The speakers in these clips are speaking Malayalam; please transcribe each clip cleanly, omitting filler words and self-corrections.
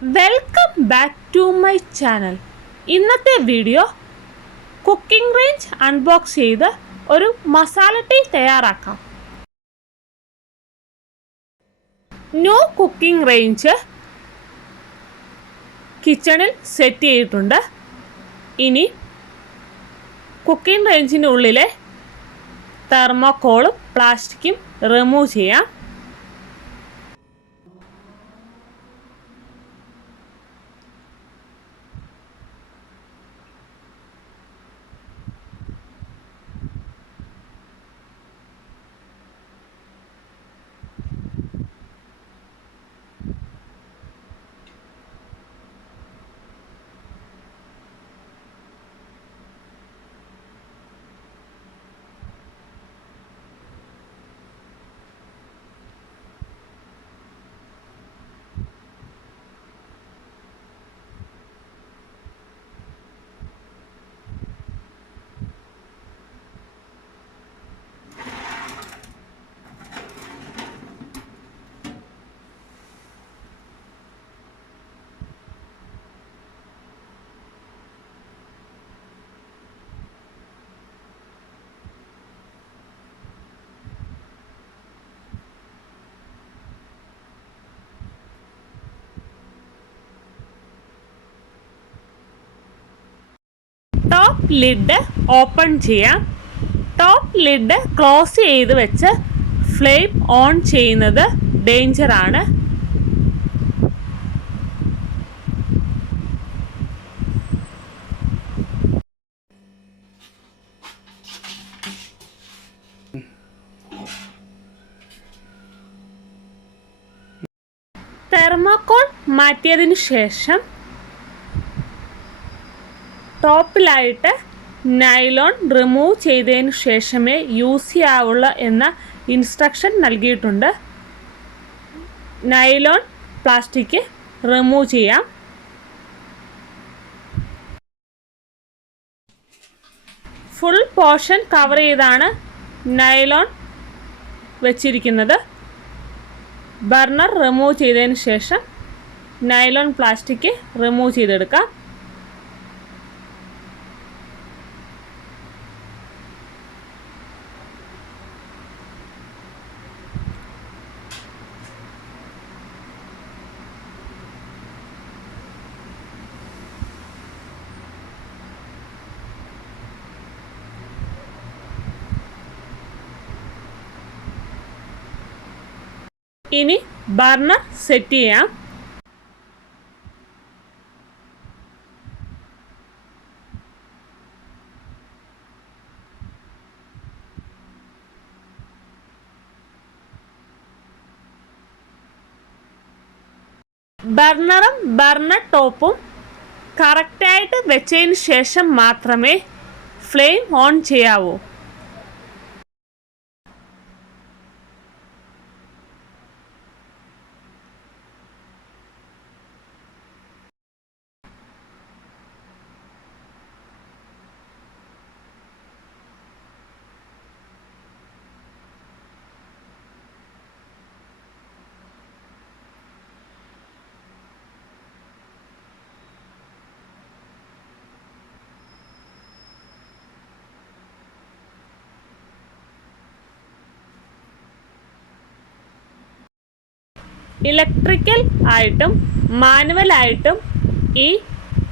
Welcome back to my channel. ഇന്നത്തെ വീഡിയോ കുക്കിംഗ് റേഞ്ച് അൺബോക്സ് ചെയ്ത് ഒരു മസാല ടീ തയ്യാറാക്കാം. ന്യൂ കുക്കിംഗ് റേഞ്ച് കിച്ചണിൽ സെറ്റ് ചെയ്തിട്ടുണ്ട്. ഇനി കുക്കിംഗ് റേഞ്ചിൻ്റെ ഉള്ളിലെ തെർമോക്കോളും പ്ലാസ്റ്റിക്കും റിമൂവ് ചെയ്യാം. ടോപ്പ് ലിഡ് ഓപ്പൺ ചെയ്യാം. ടോപ്പ് ലിഡ് ക്ലോസ് ചെയ്ത് വെച്ച് ഫ്ലെയിം ഓൺ ചെയ്യുന്നത് ഡേഞ്ചറാണ്. തെർമോക്കോൾ മാറ്റിയതിനു ശേഷം ടോപ്പിലായിട്ട് നൈലോൺ റിമൂവ് ചെയ്തതിന് ശേഷമേ യൂസ് ചെയ്യാവുള്ളൂ എന്ന ഇൻസ്ട്രക്ഷൻ നൽകിയിട്ടുണ്ട്. നൈലോൺ പ്ലാസ്റ്റിക് റിമൂവ് ചെയ്യാം. ഫുൾ പോർഷൻ കവർ ചെയ്താണ് നൈലോൺ വെച്ചിരിക്കുന്നത്. ബർണർ റിമൂവ് ചെയ്തതിന് ശേഷം നൈലോൺ പ്ലാസ്റ്റിക് റിമൂവ് ചെയ്തെടുക്കാം. ഇനി ബർണർ സെറ്റ് ചെയ്യാം. ബർണറും ബർണർ ടോപ്പും കറക്റ്റായിട്ട് വെച്ചതിന് ശേഷം മാത്രമേ ഫ്ലെയിം ഓൺ ചെയ്യാവൂ. ഇലക്ട്രിക്കൽ ആയിട്ടും മാനുവലായിട്ടും ഈ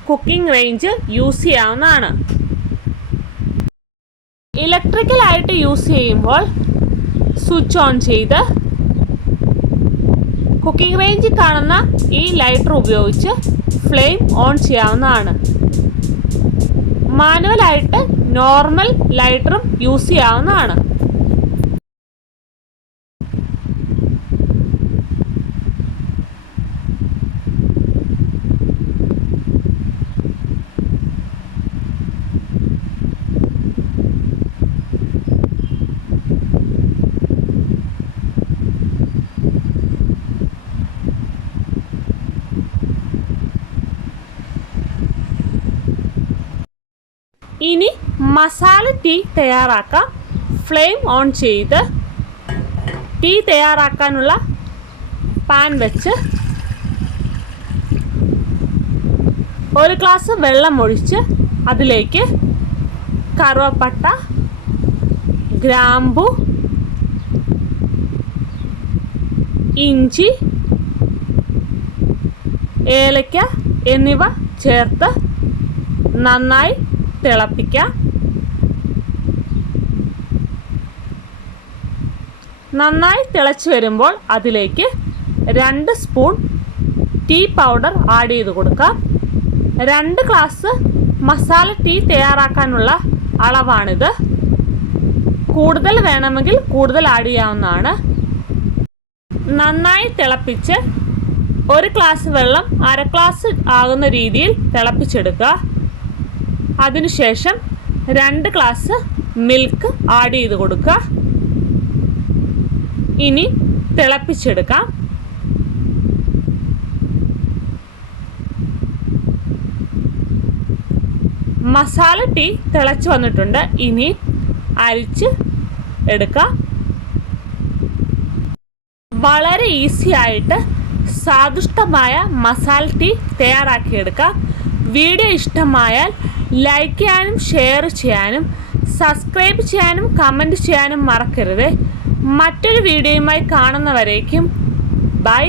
കുക്കിംഗ് റേഞ്ച് യൂസ് ചെയ്യാവുന്നതാണ്. ഇലക്ട്രിക്കലായിട്ട് യൂസ് ചെയ്യുമ്പോൾ സ്വിച്ച് ഓൺ ചെയ്ത് കുക്കിംഗ് റേഞ്ചിൽ കാണുന്ന ഈ ലൈറ്റർ ഉപയോഗിച്ച് ഫ്ലെയിം ഓൺ ചെയ്യാവുന്നതാണ്. മാനുവലായിട്ട് നോർമൽ ലൈറ്ററും യൂസ് ചെയ്യാവുന്നതാണ്. ഇനി മസാല ടീ തയ്യാറാക്കാം. ഫ്ലെയിം ഓൺ ചെയ്ത് ടീ തയ്യാറാക്കാനുള്ള പാൻ വെച്ച് 1 ഗ്ലാസ് വെള്ളം ഒഴിച്ച് അതിലേക്ക് കറുവപ്പട്ട, ഗ്രാമ്പു, ഇഞ്ചി, ഏലക്ക എന്നിവ ചേർത്ത് നന്നായി തിളപ്പിക്കാം. നന്നായി തിളച്ച് വരുമ്പോൾ അതിലേക്ക് 2 സ്പൂൺ ടീ പൗഡർ ആഡ് ചെയ്ത് കൊടുക്കാം. 2 ഗ്ലാസ് മസാല ടീ തയ്യാറാക്കാനുള്ള അളവാണിത്. കൂടുതൽ വേണമെങ്കിൽ കൂടുതൽ ആഡ് ചെയ്യാവുന്നതാണ്. നന്നായി തിളപ്പിച്ച് 1 ഗ്ലാസ് വെള്ളം 1/2 ഗ്ലാസ് ആകുന്ന രീതിയിൽ തിളപ്പിച്ചെടുക്കുക. അതിനുശേഷം 2 ഗ്ലാസ് മിൽക്ക് ആഡ് ചെയ്ത് കൊടുക്കുക. ഇനി തിളപ്പിച്ചെടുക്കാം. മസാല ടീ തിളച്ച് വന്നിട്ടുണ്ട്. ഇനി അരിച്ച് എടുക്കാം. വളരെ ഈസി ആയിട്ട് സ്വാദിഷ്ടമായ മസാല ടീ തയ്യാറാക്കിയെടുക്കാം. വീഡിയോ ഇഷ്ടമായാൽ ലൈക്ക് ചെയ്യാനും ഷെയർ ചെയ്യാനും സബ്സ്ക്രൈബ് ചെയ്യാനും കമൻറ്റ് ചെയ്യാനും മറക്കരുത്. മറ്റൊരു വീഡിയോയുമായി കാണുന്നവരേക്കും ബൈ.